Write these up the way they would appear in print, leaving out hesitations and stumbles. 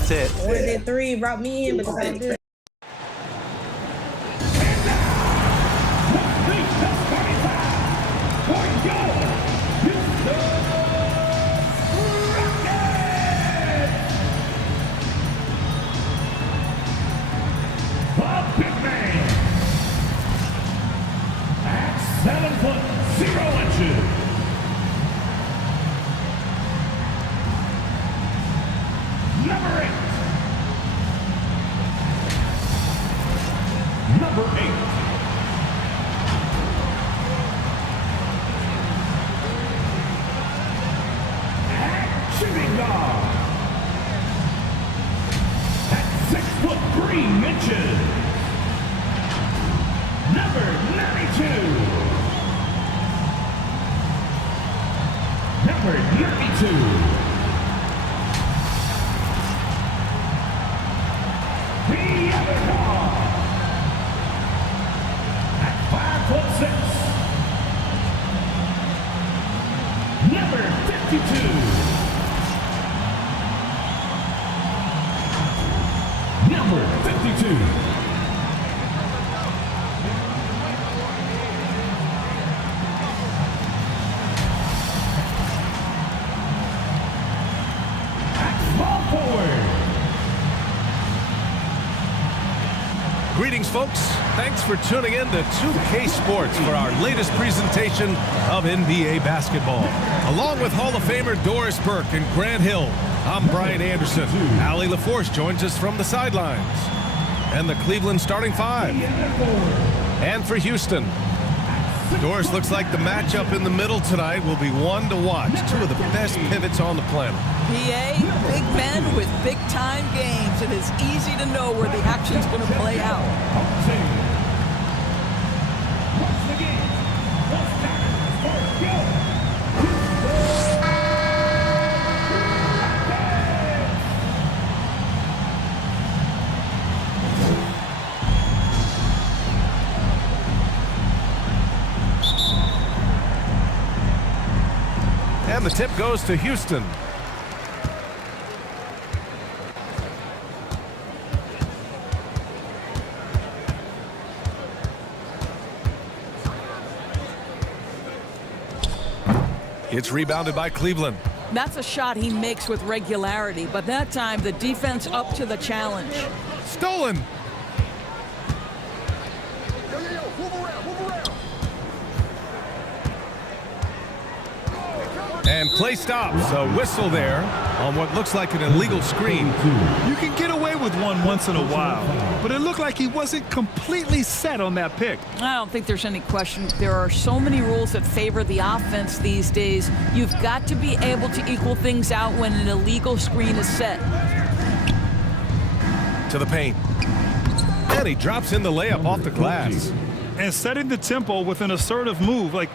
That's it. I wanted that 3, brought me in, but it's all good. Greetings, folks. Thanks for tuning in to 2K Sports for our latest presentation of NBA basketball. Along with Hall of Famer Doris Burke and Grant Hill, I'm Brian Anderson. Allie LaForce joins us from the sidelines. And the Cleveland starting 5. And for Houston, Doris, looks like the matchup in the middle tonight will be one to watch. 2 of the best pivots on the planet. PA, big men with big-time games. It is easy to know where the action's going to play out. And the tip goes to Houston. It's rebounded by Cleveland. That's a shot he makes with regularity, but that time the defense up to the challenge. Stolen. And play stops. A whistle there on what looks like an illegal screen. You can get away with one once in a while, but it looked like he wasn't completely set on that pick. I don't think there's any question. There are so many rules that favor the offense these days. You've got to be able to equal things out when an illegal screen is set. To the paint. And he drops in the layup off the glass. And setting the tempo with an assertive move. Like,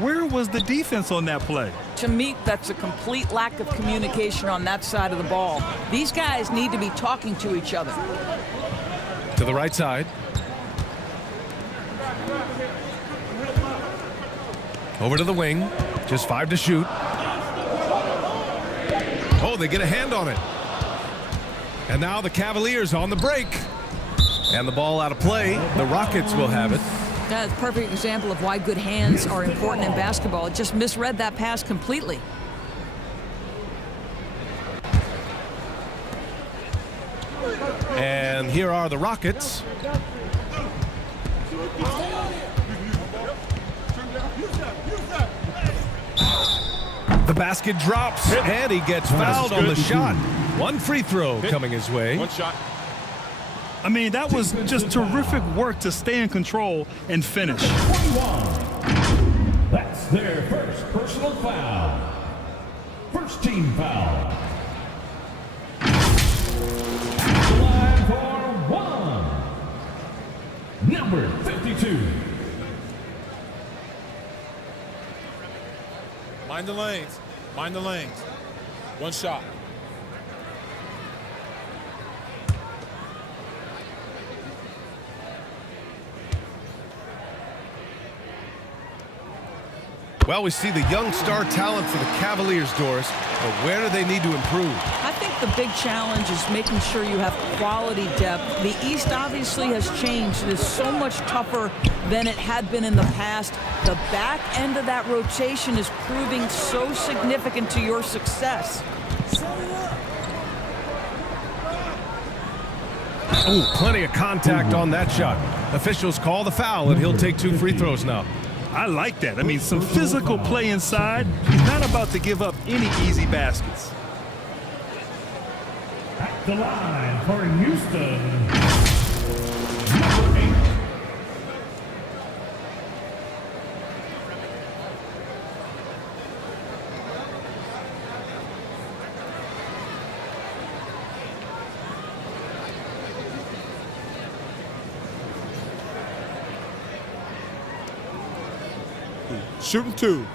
where was the defense on that play? To me, that's a complete lack of communication on that side of the ball. These guys need to be talking to each other. To the right side. Over to the wing. Just 5 to shoot. Oh, they get a hand on it. And now the Cavaliers on the break. And the ball out of play. The Rockets will have it. That's a perfect example of why good hands are important in basketball. It just misread that pass completely. And here are the Rockets. The basket drops, and he gets fouled on the shot. One free throw coming his way. One shot. I mean, that was just terrific work to stay in control and finish. 21. That's their first personal foul. First team foul. At the line for 1. Number 52. Mind the lanes. Mind the lanes. One shot. Well, we see the young star talent for the Cavaliers, Doris, but where do they need to improve? I think the big challenge is making sure you have quality depth. The East obviously has changed. It is so much tougher than it had been in the past. The back end of that rotation is proving so significant to your success. Oh, plenty of contact on that shot. Officials call the foul, and he'll take 2 free throws now. I like that. I mean, some physical play inside. He's not about to give up any easy baskets. At the line for Houston, number 8. Shooting 2.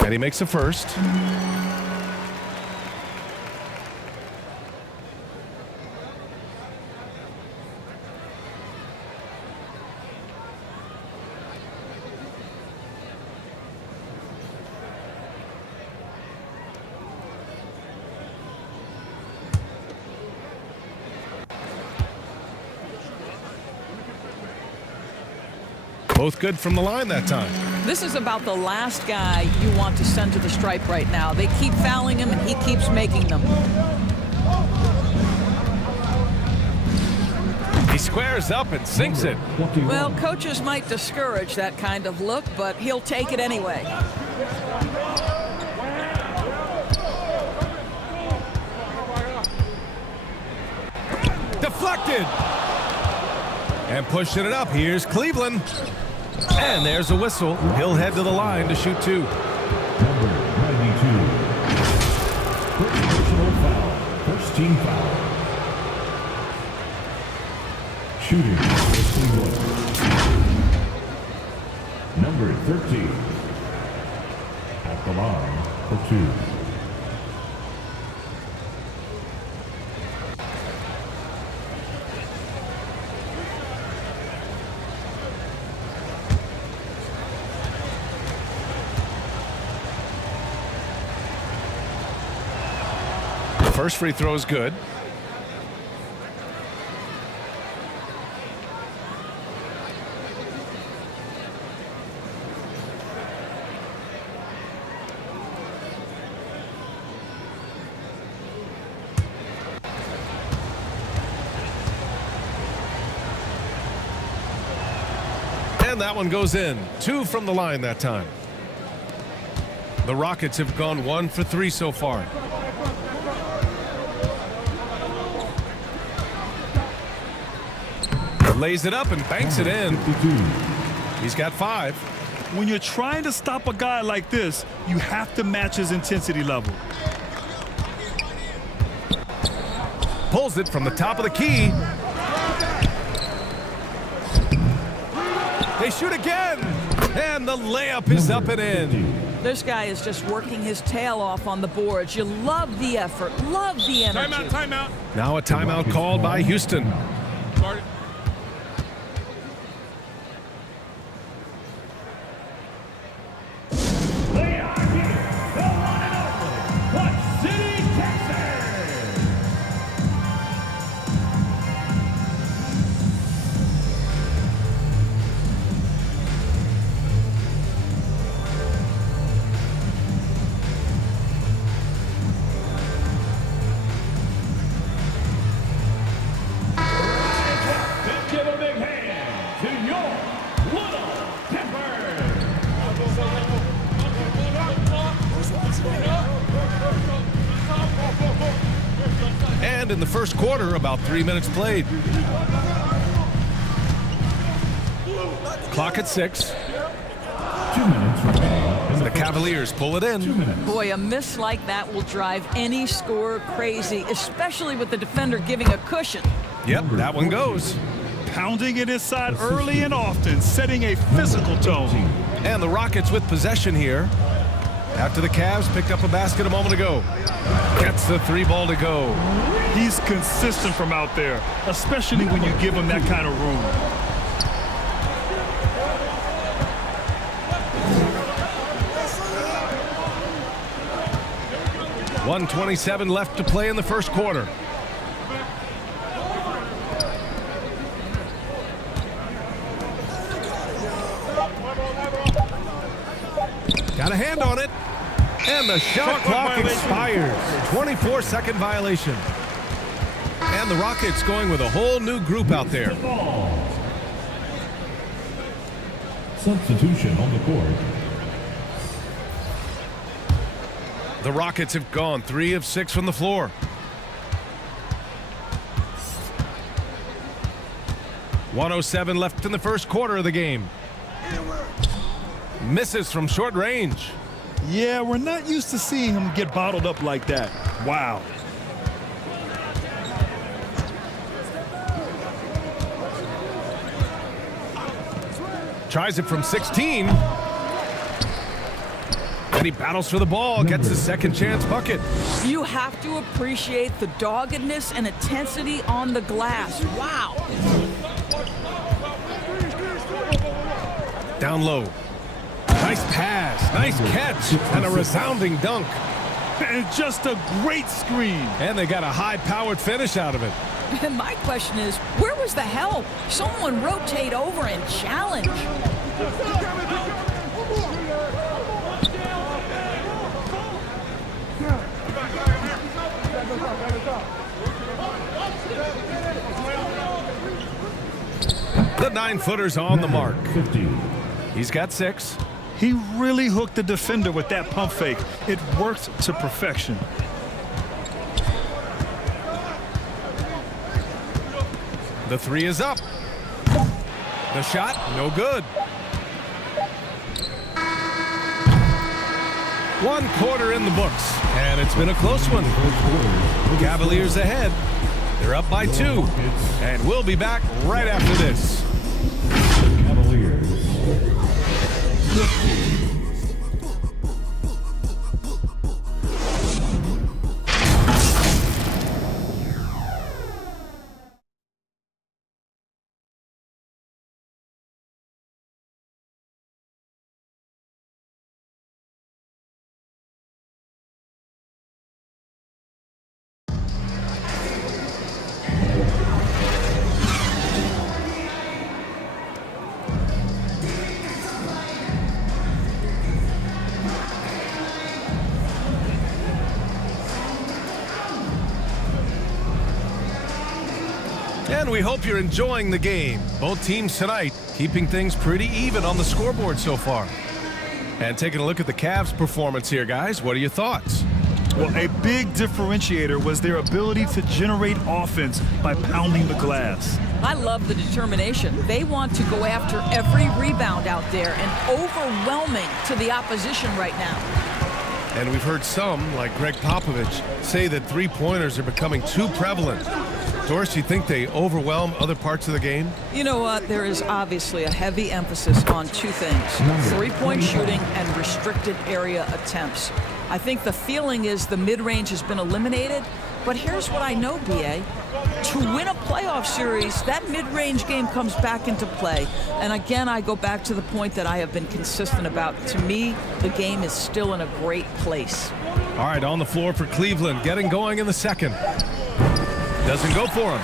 And he makes a first. Both good from the line that time. This is about the last guy you want to send to the stripe right now. They keep fouling him, and he keeps making them. He squares up and sinks it. Well, coaches might discourage that kind of look, but he'll take it anyway. Deflected. And pushing it up. Here's Cleveland. And there's a whistle. He'll head to the line to shoot 2. Number 92. First personal foul. First team foul. Shooting for Cleveland. Number 13. At the line for 2. First free throw is good. And that one goes in. 2 from the line that time. The Rockets have gone 1 for 3 so far. Lays it up and banks it in. He's got 5. When you're trying to stop a guy like this, you have to match his intensity level. Pulls it from the top of the key. They shoot again. And the layup is up and in. This guy is just working his tail off on the boards. You love the effort, love the energy. Timeout, timeout. Now a timeout called by Houston. Start it. They are here, the one and only Clutch City, Texas. Let's give a big hand to your little Embers. And in the first quarter, about 3 minutes played. Clock at 6. 2 minutes remaining. The Cavaliers pull it in. 2 minutes. Boy, a miss like that will drive any scorer crazy, especially with the defender giving a cushion. Yep, that one goes. Pounding it inside early and often, setting a physical tone. And the Rockets with possession here. After the Cavs picked up a basket a moment ago. Gets the 3-ball to go. He's consistent from out there, especially when you give him that kind of room. .127 left to play in the first quarter. Got a hand on it. And the shot clock expires. 24-second violation. And the Rockets going with a whole new group out there. Substitution on the court. The Rockets have gone 3 of 6 from the floor. .107 left in the first quarter of the game. Misses from short range. Yeah, we're not used to seeing him get bottled up like that. Wow. Tries it from 16. And he battles for the ball, gets his second chance bucket. You have to appreciate the doggedness and intensity on the glass. Wow. Down low. Nice pass, nice catch, and a resounding dunk. And just a great screen. And they got a high-powered finish out of it. And my question is, where was the help? Someone rotate over and challenge. The 9-footer's on the mark. He's got 6. He really hooked the defender with that pump fake. It worked to perfection. The 3 is up. The shot, no good. 1 quarter in the books, and it's been a close one. Cavaliers ahead. They're up by 2, and we'll be back right after this. Cavaliers. And we hope you're enjoying the game. Both teams tonight keeping things pretty even on the scoreboard so far. And taking a look at the Cavs' performance here, guys. What are your thoughts? Well, a big differentiator was their ability to generate offense by pounding the glass. I love the determination. They want to go after every rebound out there and overwhelming to the opposition right now. And we've heard some, like Greg Popovich, say that three-pointers are becoming too prevalent. Doris, you think they overwhelm other parts of the game? You know what? There is obviously a heavy emphasis on 2 things. Three-point shooting and restricted area attempts. I think the feeling is the mid-range has been eliminated. But here's what I know, B.A. To win a playoff series, that mid-range game comes back into play. And again, I go back to the point that I have been consistent about. To me, the game is still in a great place. All right, on the floor for Cleveland, getting going in the second. Doesn't go for him.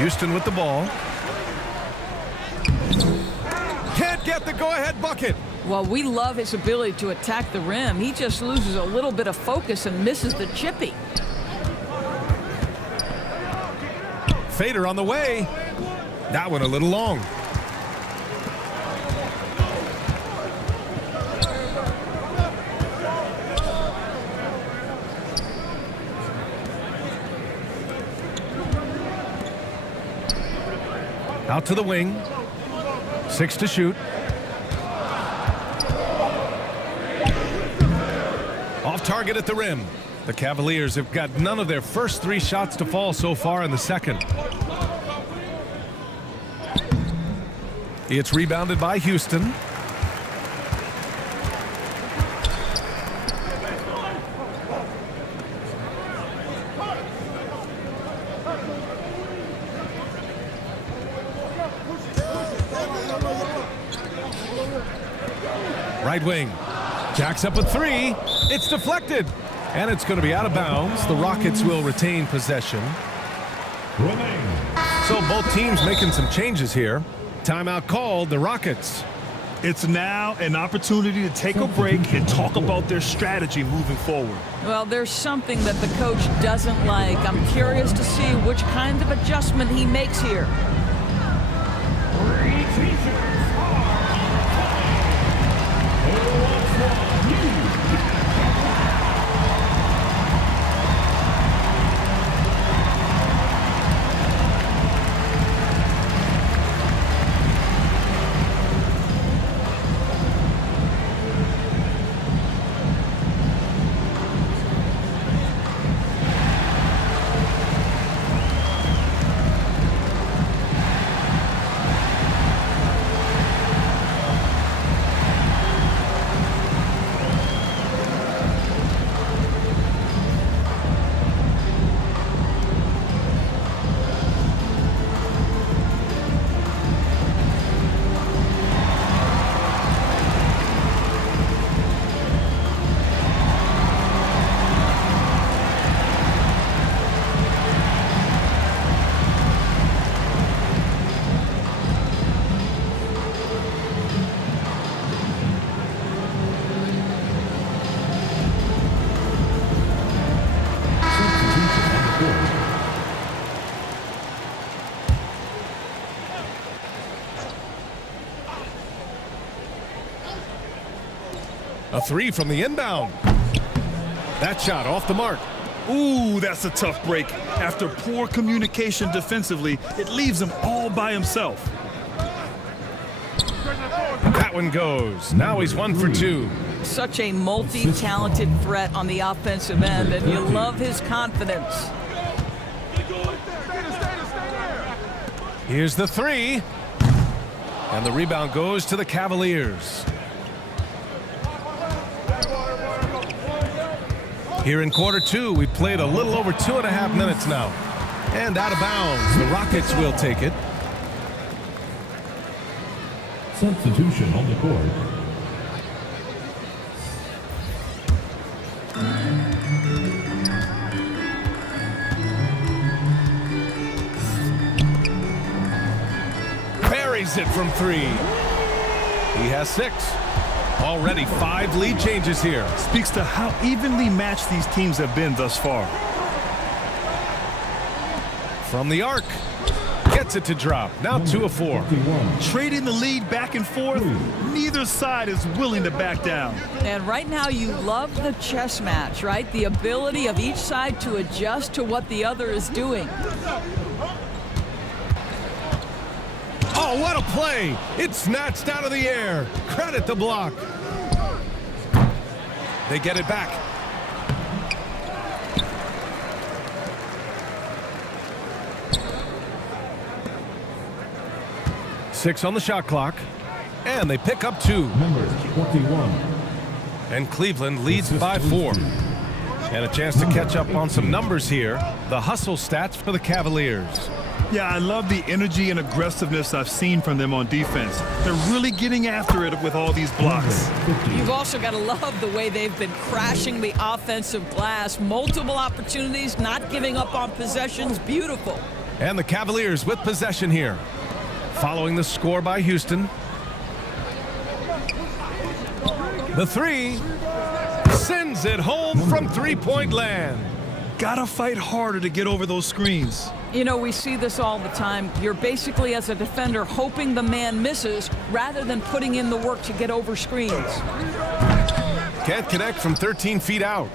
Houston with the ball. Can't get the go-ahead bucket. Well, we love his ability to attack the rim. He just loses a little bit of focus and misses the chippy. Fader on the way. That one a little long. Out to the wing. 6 to shoot. Off target at the rim. The Cavaliers have got none of their first 3 shots to fall so far in the second. It's rebounded by Houston. Right wing. Jacks up a three. It's deflected. And it's going to be out of bounds. The Rockets will retain possession. So both teams making some changes here. Timeout called, the Rockets. It's now an opportunity to take a break and talk about their strategy moving forward. Well, there's something that the coach doesn't like. I'm curious to see which kind of adjustment he makes here. A three from the inbound. That shot off the mark. Ooh, that's a tough break. After poor communication defensively, it leaves him all by himself. That one goes. Now he's 1 for 2. Such a multi-talented threat on the offensive end, and you love his confidence. Here's the three. And the rebound goes to the Cavaliers. Here in quarter two, we've played a little over 2.5 minutes now. And out of bounds, the Rockets will take it. Substitution on the court. Buries it from 3. He has 6. Already 5 lead changes here. Speaks to how evenly matched these teams have been thus far. From the arc. Gets it to drop. Now 2 of 4. Trading the lead back and forth, neither side is willing to back down. And right now you love the chess match, right? The ability of each side to adjust to what the other is doing. Oh, what a play! It's snatched out of the air. Credit the block. They get it back. Six on the shot clock. And they pick up 2. Numbers 21. And Cleveland leads by 4. And a chance to catch up on some numbers here. The hustle stats for the Cavaliers. Yeah, I love the energy and aggressiveness I've seen from them on defense. They're really getting after it with all these blocks. You've also got to love the way they've been crashing the offensive glass. Multiple opportunities, not giving up on possessions. Beautiful. And the Cavaliers with possession here. Following the score by Houston. The 3 sends it home from three-point land. Gotta fight harder to get over those screens. You know, we see this all the time. You're basically, as a defender, hoping the man misses rather than putting in the work to get over screens. Can't connect from 13 feet out.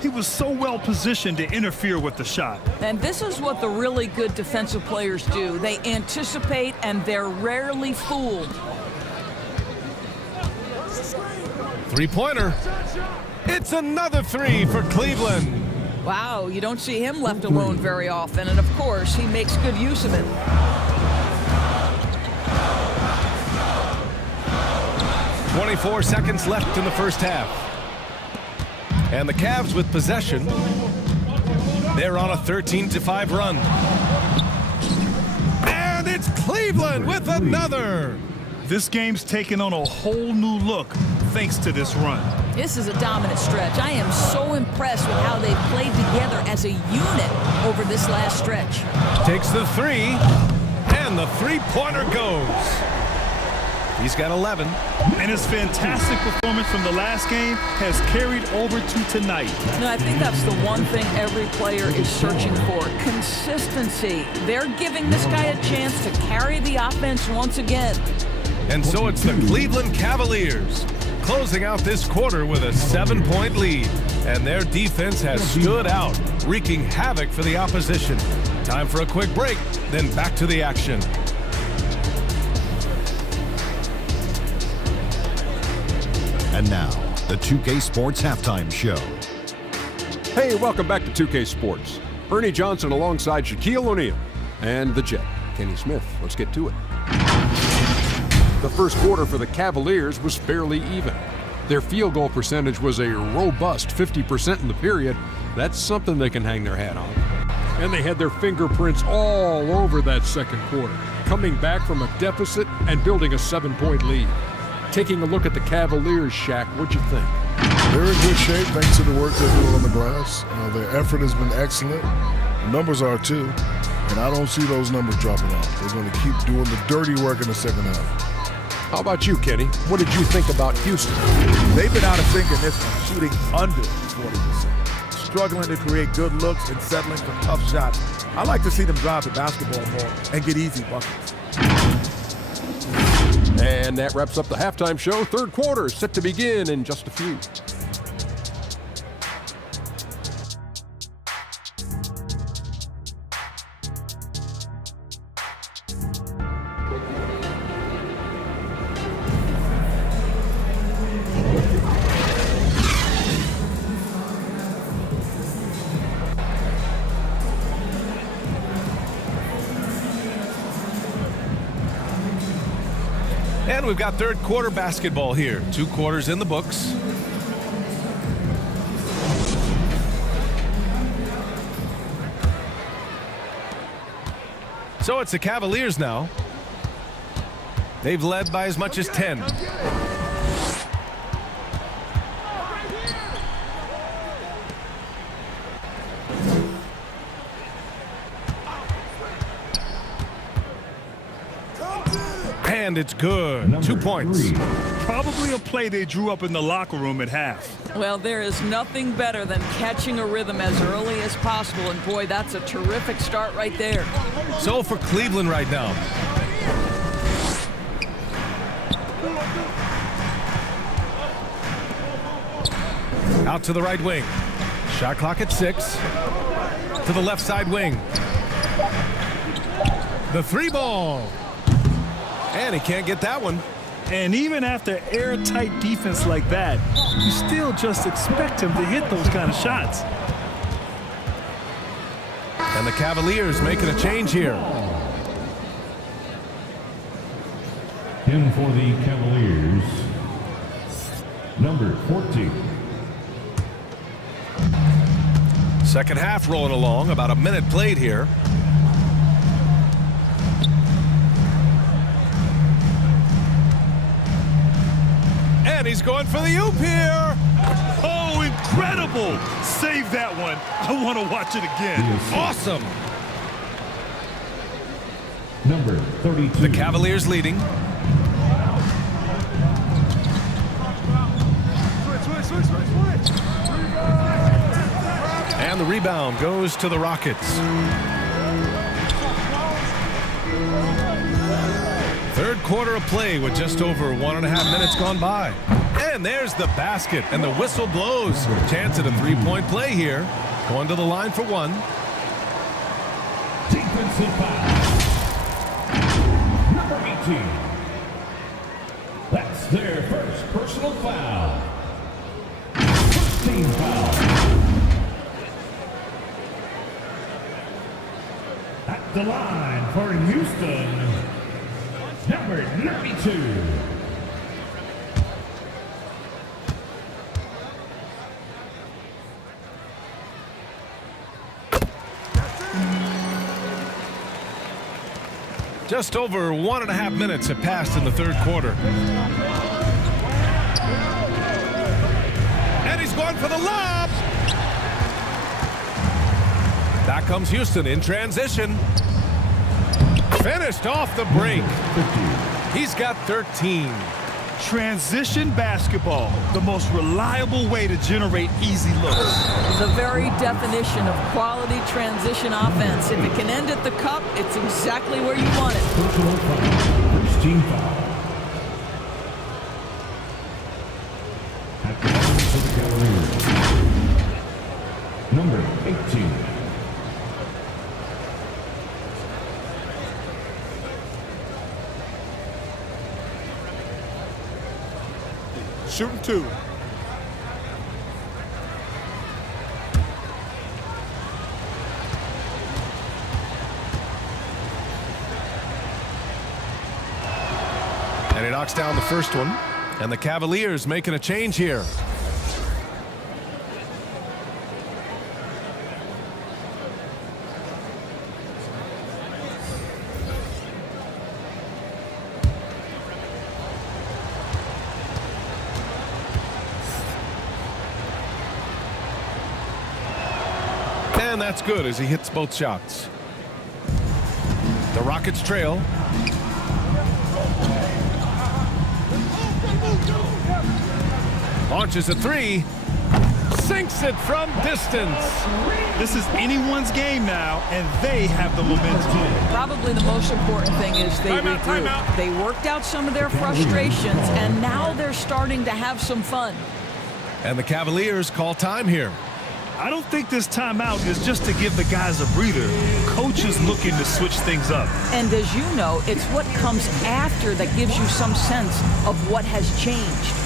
He was so well positioned to interfere with the shot. And this is what the really good defensive players do. They anticipate, and they're rarely fooled. Three-pointer. It's another 3 for Cleveland. Wow, you don't see him left alone very often, and of course, he makes good use of it. 24 seconds left in the first half. And the Cavs with possession. They're on a 13-5 run. And it's Cleveland with another. This game's taken on a whole new look thanks to this run. This is a dominant stretch. I am so impressed with how they've played together as a unit over this last stretch. Takes the three, and the three-pointer goes. He's got 11. And his fantastic performance from the last game has carried over to tonight. No, I think that's the one thing every player is searching for. Consistency. They're giving this guy a chance to carry the offense once again. And so it's the Cleveland Cavaliers closing out this quarter with a 7-point lead. And their defense has stood out, wreaking havoc for the opposition. Time for a quick break, then back to the action. And now, the 2K Sports Halftime Show. Hey, welcome back to 2K Sports. Ernie Johnson alongside Shaquille O'Neal and the Jet, Kenny Smith. Let's get to it. The first quarter for the Cavaliers was fairly even. Their field goal percentage was a robust 50% in the period. That's something they can hang their hat on. And they had their fingerprints all over that second quarter, coming back from a deficit and building a 7-point lead. Taking a look at the Cavaliers, Shaq, what'd you think? They're in good shape thanks to the work they're doing on the glass. Their effort has been excellent. The numbers are too. And I don't see those numbers dropping off. They're going to keep doing the dirty work in the second half. How about you, Kenny? What did you think about Houston? They've been out of sync in this one, shooting under 40%. Struggling to create good looks and settling for tough shots. I like to see them drive the basketball more and get easy buckets. And that wraps up the halftime show. Third quarter is set to begin in just a few. And we've got third quarter basketball here. 2 quarters in the books. So it's the Cavaliers now. They've led by as much as 10. And it's good. 2 points. Probably a play they drew up in the locker room at half. Well, there is nothing better than catching a rhythm as early as possible, and boy, that's a terrific start right there. So for Cleveland right now. Out to the right wing. Shot clock at 6. To the left side wing. The 3-ball. And he can't get that one. And even after airtight defense like that, you still just expect him to hit those kind of shots. And the Cavaliers making a change here. In for the Cavaliers, number 14. Second half rolling along. About a minute played here. And he's going for the oop here. Oh, incredible! Save that one. I want to watch it again. Awesome. Number 32. The Cavaliers leading. And the rebound goes to the Rockets. Third quarter of play with just over 1.5 minutes gone by. And there's the basket, and the whistle blows. Chance at a 3-point play here. Going to the line for one. Defensive foul. Number 18. That's their first personal foul. First team foul. At the line for Houston, number 92. Just over 1.5 minutes have passed in the third quarter. And he's going for the lob. Back comes Houston in transition. Finished off the break. He's got 13. Transition basketball, the most reliable way to generate easy looks. The very definition of quality transition offense. If it can end at the cup, it's exactly where you want it. Personal foul. First team foul. At the line for the Cavaliers. Number 18. Shooting 2. And he knocks down the first one. And the Cavaliers making a change here. And that's good as he hits both shots. The Rockets trail. Launches a 3. Sinks it from distance. This is anyone's game now, and they have the momentum. Probably the most important thing is they regrouped. They worked out some of their frustrations, and now they're starting to have some fun. And the Cavaliers call time here. I don't think this timeout is just to give the guys a breather. Coach is looking to switch things up. And as you know, it's what comes after that gives you some sense of what has changed.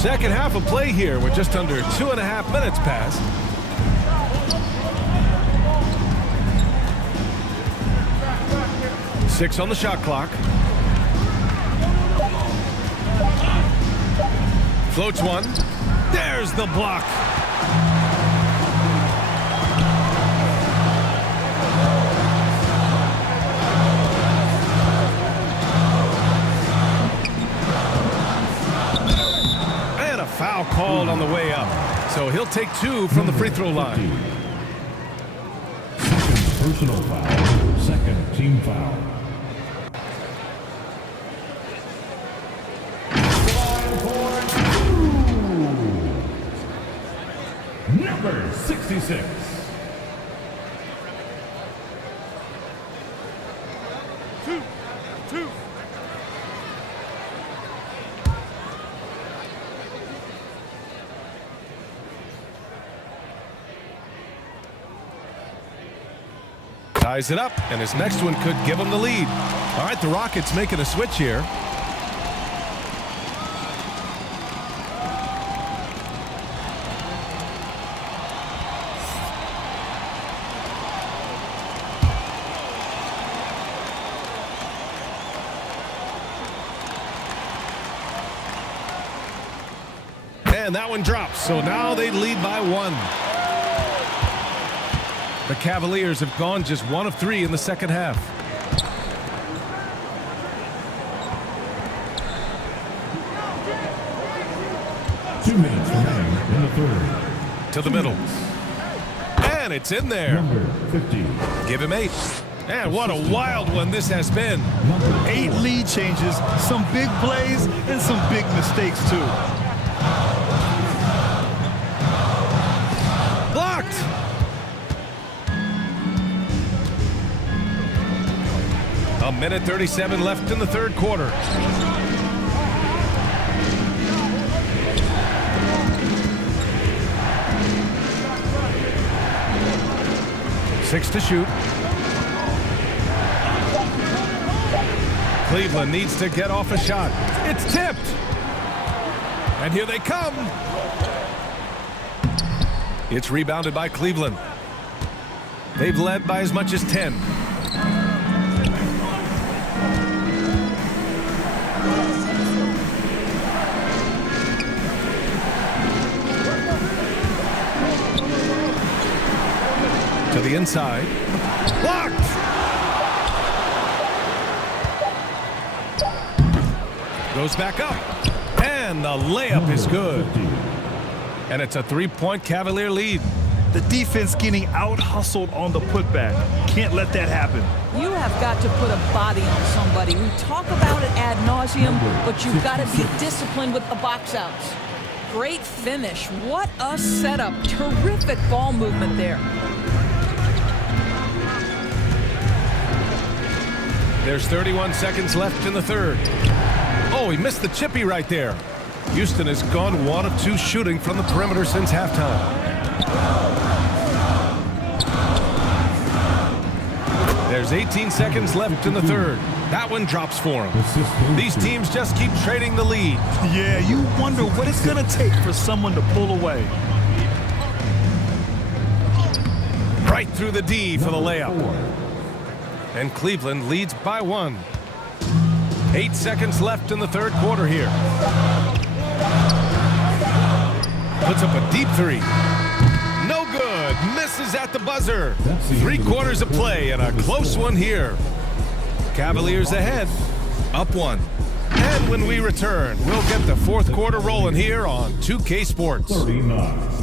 Second half of play here with just under 2.5 minutes passed. Six on the shot clock. Floats one. There's the block. Foul called on the way up. So he'll take 2 from the free throw line. Second personal foul. Second team foul. Number 66. Two. Ties it up, and his next one could give him the lead. All right, the Rockets making a switch here. And that one drops, so now they lead by 1. The Cavaliers have gone just 1 of 3 in the second half. Two minutes remaining in the third. To the middle. And it's in there. Number 50. Give him 8. And what a wild one this has been. 8 lead changes, some big plays, and some big mistakes, too. Blocked. A minute 37 left in the third quarter. Six to shoot. Cleveland needs to get off a shot. It's tipped. And here they come. It's rebounded by Cleveland. They've led by as much as 10. To the inside. Blocked! Goes back up. And the layup is good. And it's a 3-point Cavalier lead. The defense getting out-hustled on the putback. Can't let that happen. You have got to put a body on somebody. We talk about it ad nauseum, but you've got to be disciplined with the box outs. Great finish. What a setup. Terrific ball movement there. There's 31 seconds left in the third. Oh, he missed the chippy right there. Houston has gone 1 of 2 shooting from the perimeter since halftime. There's 18 seconds left in the third. That one drops for him. These teams just keep trading the lead. Yeah, you wonder what it's going to take for someone to pull away. Right through the D for the layup. And Cleveland leads by 1. 8 seconds left in the third quarter here. Puts up a deep 3. No good. Misses at the buzzer. 3 quarters of play and a close one here. Cavaliers ahead. Up 1. And when we return, we'll get the fourth quarter rolling here on 2K Sports. 39.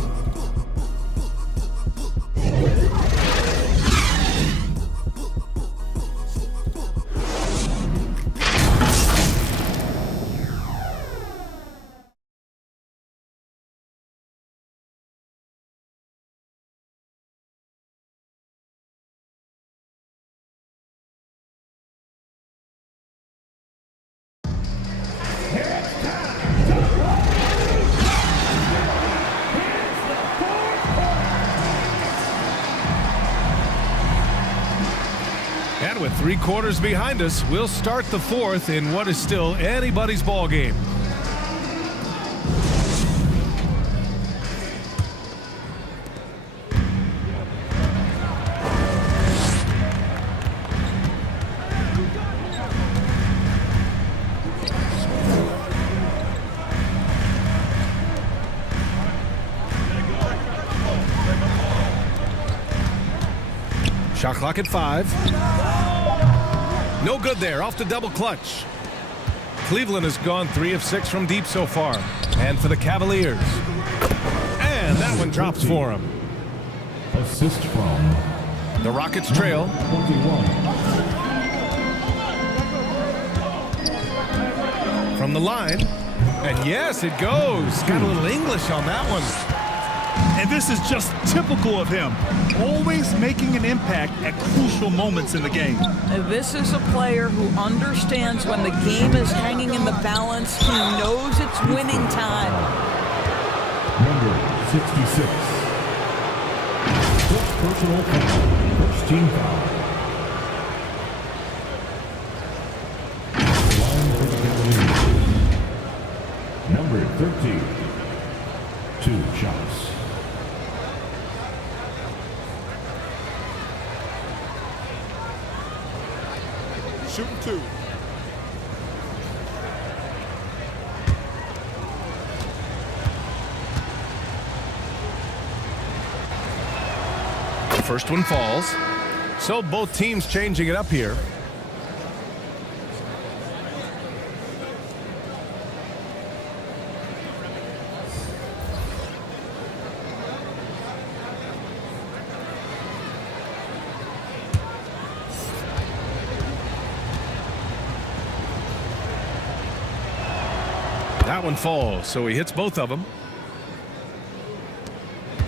And with 3 quarters behind us, we'll start the fourth in what is still anybody's ball game. Shot clock at 5. No good there, off the double clutch. Cleveland has gone 3 of 6 from deep so far. And for the Cavaliers. And that one drops for him. Assist from The Rockets trail. 21. From the line. And yes, it goes. Got a little English on that one. And this is just typical of him. Always making an impact at crucial moments in the game. This is a player who understands when the game is hanging in the balance. He knows it's winning time. Number 66. First personal foul. First team foul. Line for the Cavaliers. Number 13. 2 shots. Shooting 2. First one falls. So both teams changing it up here. That one falls, so he hits both of them.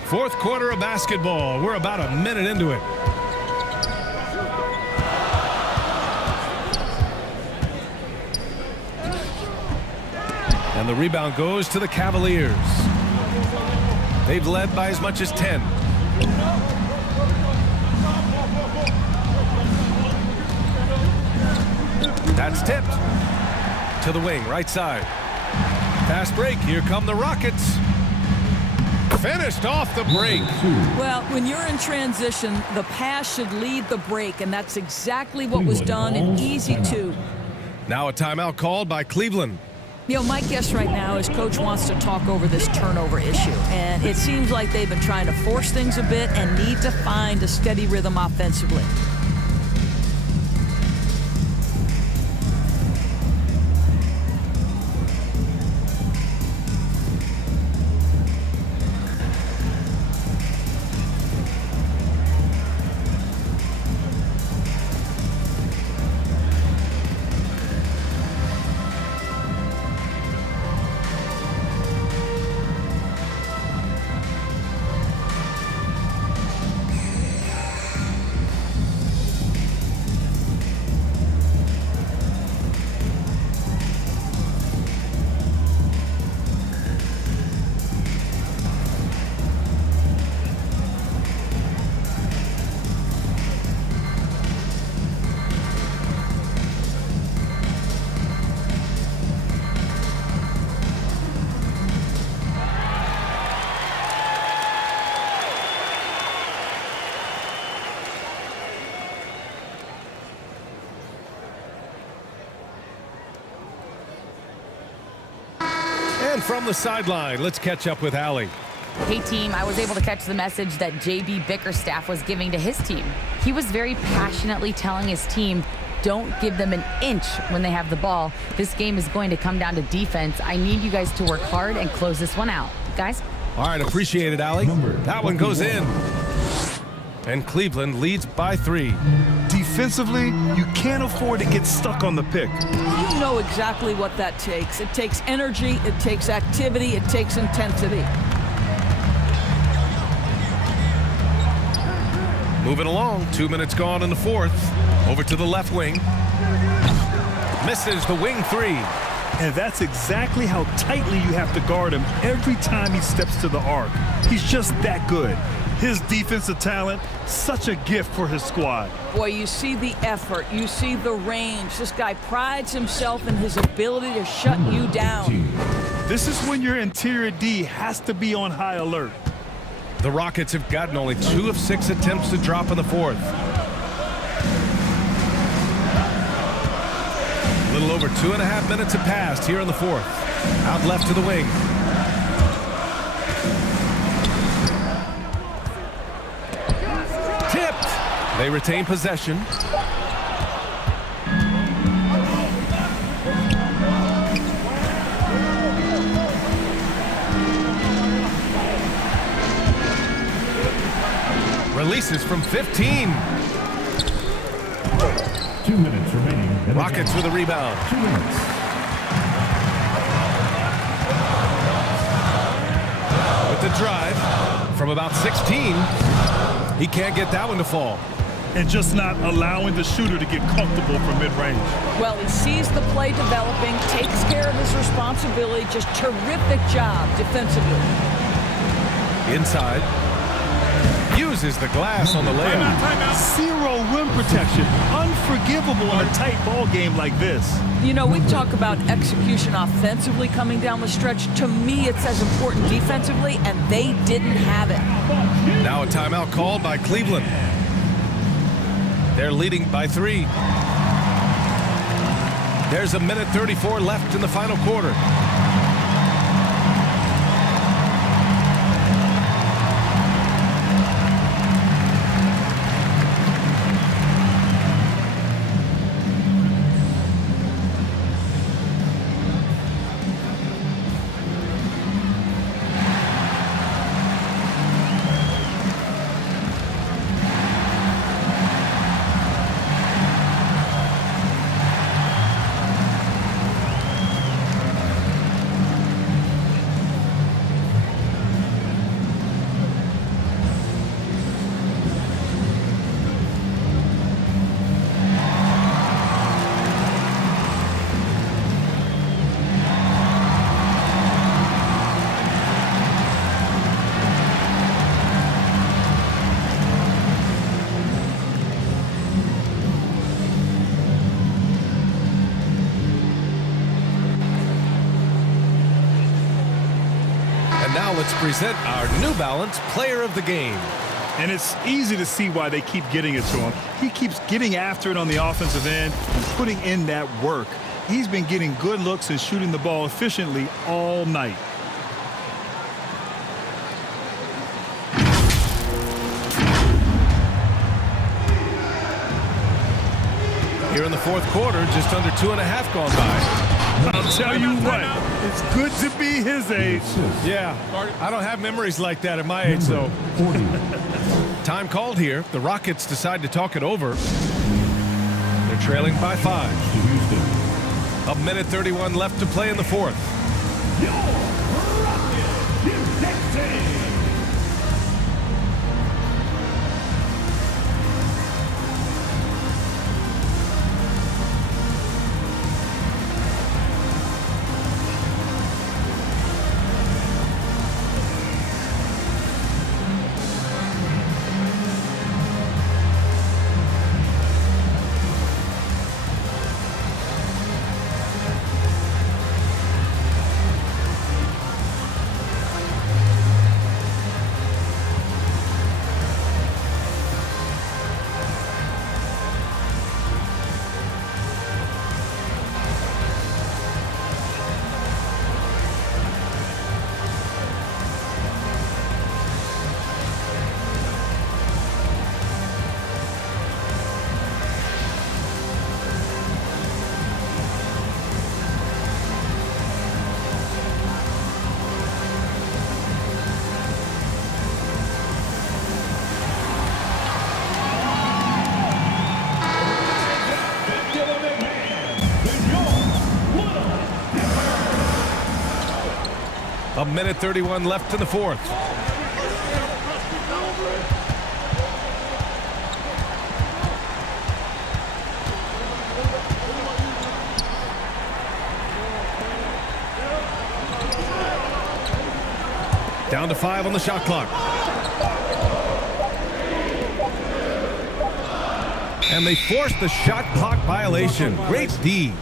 Fourth quarter of basketball. We're about a minute into it. And the rebound goes to the Cavaliers. They've led by as much as 10. That's tipped to the wing, right side. Fast break. Here come the Rockets. Finished off the break. Well, when you're in transition, the pass should lead the break, and that's exactly what was done in easy 2. Now a timeout called by Cleveland. You know, my guess right now is Coach wants to talk over this turnover issue, and it seems like they've been trying to force things a bit and need to find a steady rhythm offensively. And from the sideline, let's catch up with Allie. Hey team, I was able to catch the message that JB Bickerstaff was giving to his team. He was very passionately telling his team, don't give them an inch when they have the ball. This game is going to come down to defense. I need you guys to work hard and close this one out. Guys? All right, appreciate it, Allie. That one goes in. And Cleveland leads by 3. Defensively, you can't afford to get stuck on the pick. You know exactly what that takes. It takes energy, it takes activity, it takes intensity. Moving along, 2 minutes gone in the fourth. Over to the left wing. Misses the wing 3. And that's exactly how tightly you have to guard him every time he steps to the arc. He's just that good. His defensive talent, such a gift for his squad. Boy, you see the effort, you see the range. This guy prides himself in his ability to shut you down. This is when your interior D has to be on high alert. The Rockets have gotten only 2 of 6 attempts to drop in the fourth. A little over 2.5 minutes have passed here in the fourth. Out left to the wing. Tipped. They retain possession. Releases from 15. 2 minutes remaining. Rockets with a rebound. 2 minutes. With the drive from about 16. He can't get that one to fall. And just not allowing the shooter to get comfortable from mid-range. Well, he sees the play developing, takes care of his responsibility. Just terrific job defensively. Inside. Uses the glass on the layup. Zero rim protection. Unforgivable in a tight ball game like this. You know, we talk about execution offensively coming down the stretch. To me, it's as important defensively, and they didn't have it. Now a timeout called by Cleveland. They're leading by 3. There's a minute 34 left in the final quarter. Now let's present our New Balance Player of the Game. And it's easy to see why they keep getting it to him. He keeps getting after it on the offensive end and putting in that work. He's been getting good looks and shooting the ball efficiently all night. Here in the fourth quarter, just under 2.5 gone by. I'll tell you what, it's good to be his age. Yeah, I don't have memories like that at my age, though. Time called here. The Rockets decide to talk it over. They're trailing by 5. 1:31 left to play in the fourth. A 1:31 left in the fourth. Down to 5 on the shot clock. And they forced the shot clock violation. Great D.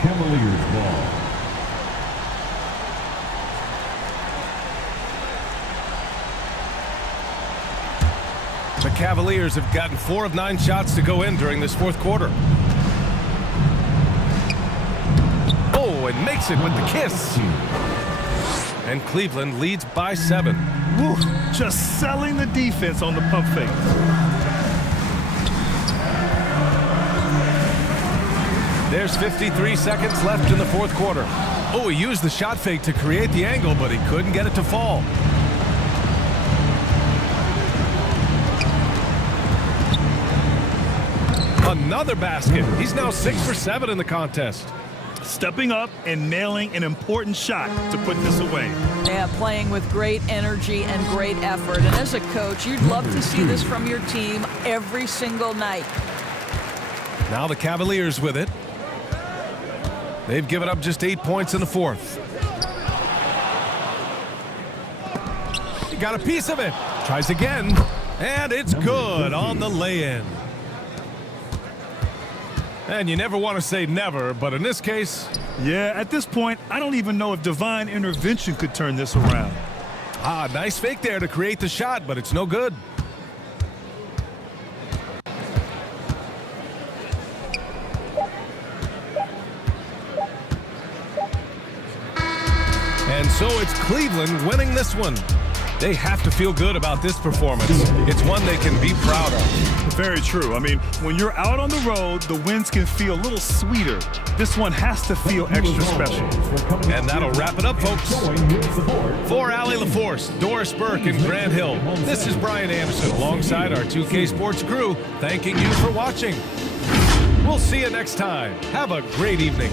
Cavaliers ball. The Cavaliers have gotten 4 of 9 shots to go in during this fourth quarter. Oh, and makes it with the kiss. And Cleveland leads by 7. Woo, just selling the defense on the pump fake. There's 53 seconds left in the fourth quarter. Oh, he used the shot fake to create the angle, but he couldn't get it to fall. Another basket. He's now 6 for 7 in the contest. Stepping up and nailing an important shot to put this away. Yeah, playing with great energy and great effort. And as a coach, you'd love to see this from your team every single night. Now the Cavaliers with it. They've given up just 8 points in the fourth. He got a piece of it. Tries again. And it's good on the lay-in. And you never want to say never, but in this case... Yeah, at this point, I don't even know if divine intervention could turn this around. Ah, nice fake there to create the shot, but it's no good. And so it's Cleveland winning this one. They have to feel good about this performance. It's one they can be proud of. Very true. I mean, when you're out on the road, the wins can feel a little sweeter. This one has to feel extra special. And that'll wrap it up, folks. For Allie LaForce, Doris Burke, and Grant Hill, this is Brian Anderson alongside our 2K Sports crew, thanking you for watching. We'll see you next time. Have a great evening.